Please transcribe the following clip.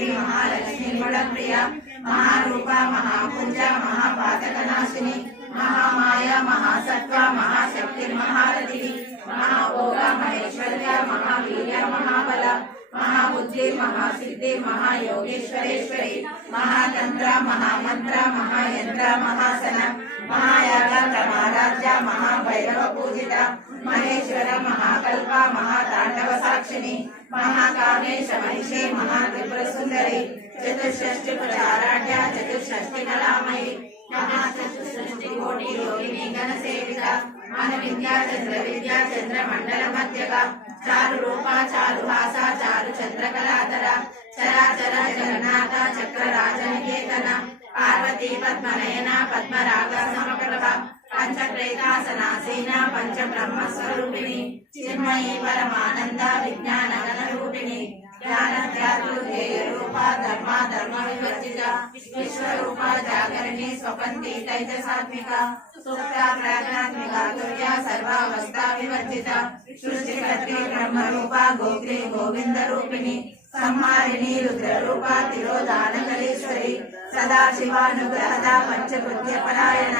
महादेवी महालक्ष्मी गुणप्रिया महारूपा महापूजा महापातकनाशिनी महामाया महासत्वा महाशक्ति महारथी महाभोगा महेश्वर्या महावीर्य महाबला महाबुद्धि महासिद्धि महायोगेश्वरेश्वरी महातंत्र महामंत्र महायंत्र महासन महायाग प्रमाराध्य महाभैरव पूजिता महेश्वर महाकल्प महातांडव साक्षिणी महाकामेश महिषे महात्रिपुर सुंदरी चतुष्षष्टि प्रचाराढ्य चतुष्षष्टि कलामयी महाचतुष्षष्टि कोटि योगिनी गण सेविता मन विद्या चंद्र मंडल मध्यगा चारु रूपा चारु भाषा चारु चंद्र कलाधरा चराचर जगन्नाथ चक्र राजनिकेतन पार्वती पद्मनयना पद्मराग समप्रभा पंचप्रेतासनासीना पंच ब्रह्म स्वरूपिणी चिन्मयी परमानंद विज्ञान गण रूपिणी ज्ञान ध्यातृ रूपा धर्मा धर्म विवर्जिता विश्वरूपा जागरणी स्वपंती तैजसात्मिका सुप्ता प्राज्ञात्मिका तुर्या सर्वावस्था विवर्जिता सृष्टिकर्त्री ब्रह्म रूपा गोत्री गोविंद रूपिणी संहारिणी रुद्र रूपा तिरोधानकलेश्वरी सदा शिवानुग्रहदा पंचकृत्य परायण